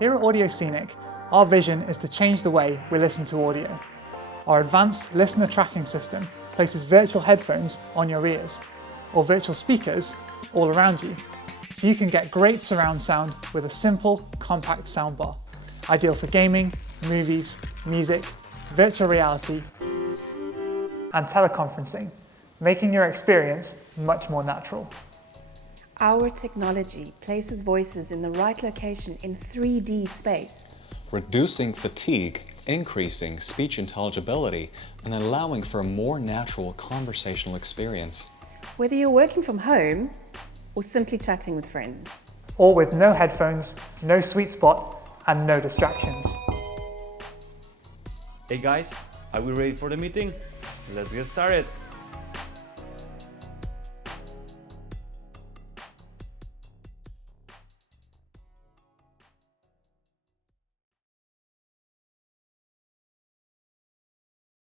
Here at Audioscenic, our vision is to change the way we listen to audio. Our advanced listener tracking system places virtual headphones on your ears, or virtual speakers all around you, so you can get great surround sound with a simple, compact soundbar, ideal for gaming, movies, music, virtual reality, and teleconferencing, making your experience much more natural. Our technology places voices in the right location in 3D space, reducing fatigue, increasing speech intelligibility, and allowing for a more natural conversational experience. whether you're working from home or simply chatting with friends. All with no headphones, no sweet spot, and no distractions. Hey guys, are we ready for the meeting? Let's get started.